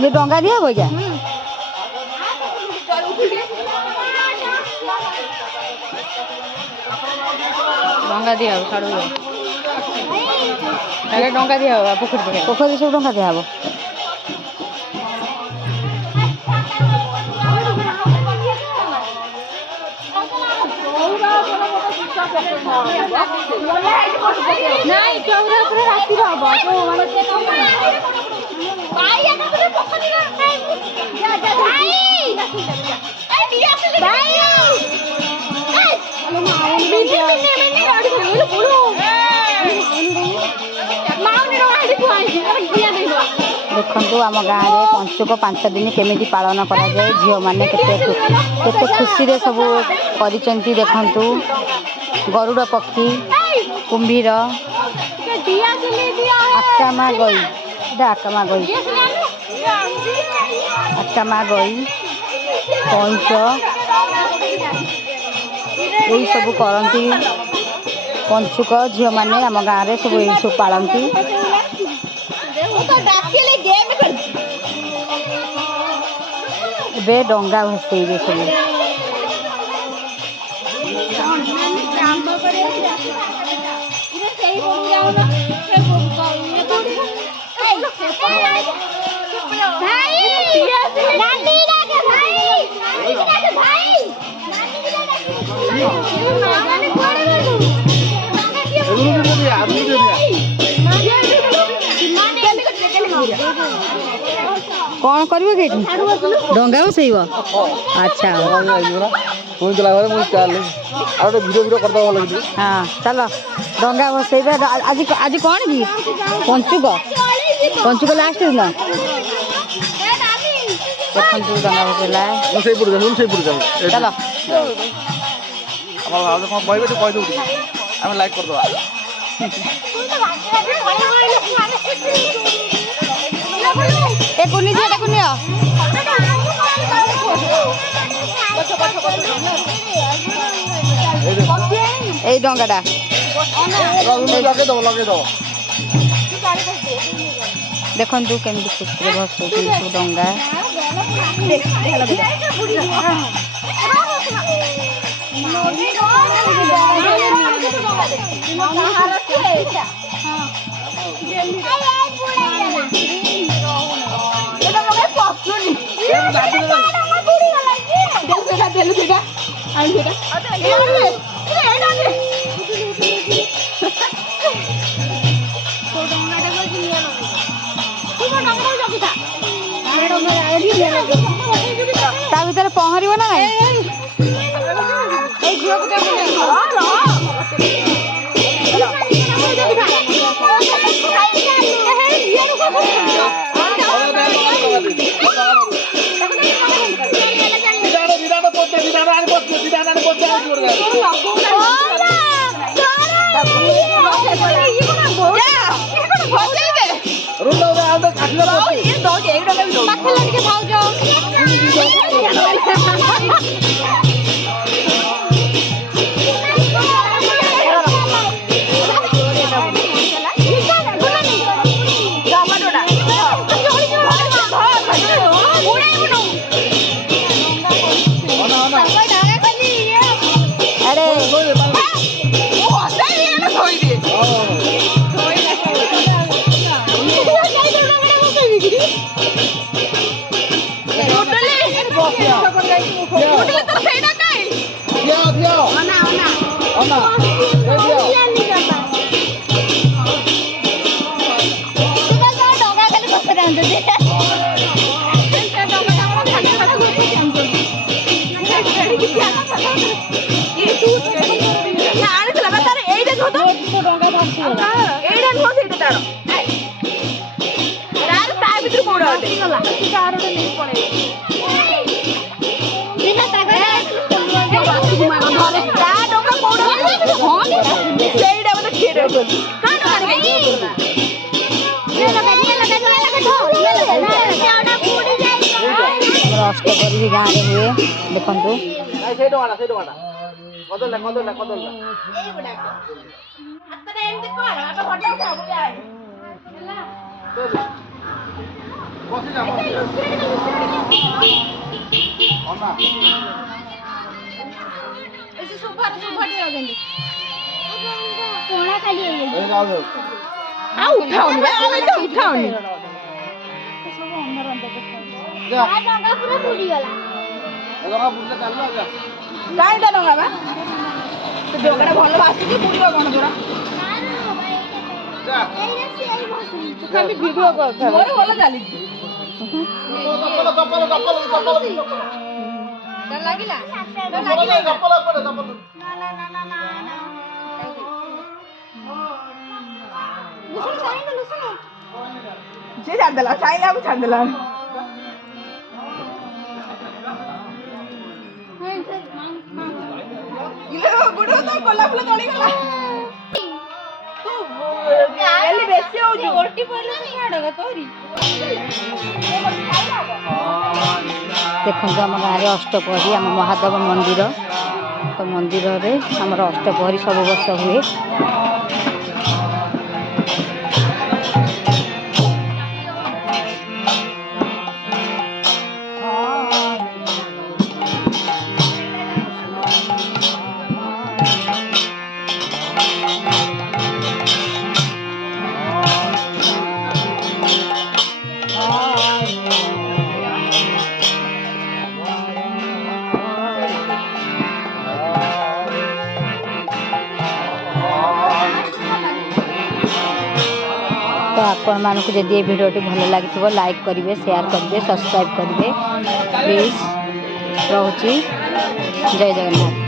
ये डंगा दिया हो क्या डंगा दिया साड़ू डंगा दिया पोखरी सब डंगा दिया नहीं चौरा राति देखु आम गाँव में पंचुक 5 दिन केमी पालन करा जाए झील मैंने केते खुशी रे सब करिसेंती देखंतु गरुड़ पक्षी कुंभीर आकामा गई आकामा गई कंच यही सब करती पंचुक झील मैंने आम गाँव में सब यही सब पालती बे डंगा भसैबे सब कौन कर डंगा बसैब अच्छा हाँ चल डंगा बसैब आज आज कौन कि पंचुक पंचुक लास्ट दिन देखु डंगा बसैला चल लाइक कर दवा कुनी এই ডঙ্গাটা দেখন্তু কেমতি খুশিরে ভসুছি সব ডঙ্গা ता भीतर पहरिब ना अष्टपहरी भी गाँव में हुए देखु छाड़देला छाड़देला गुड़ तो गोला फुल चढ़ी गला बेसी गोटी पड़े तोरी देखो आम गाँव में अष्टपहरी आम महादेव मंदिर तो मंदिर रे आमर अष्टपहरी सब वर्ष हुए तो आपण मानक जदि ये वीडियो भल लगी लाइक करेंगे शेयर करेंगे सब्सक्राइब करेंगे प्लीज रोची जय जगन्नाथ।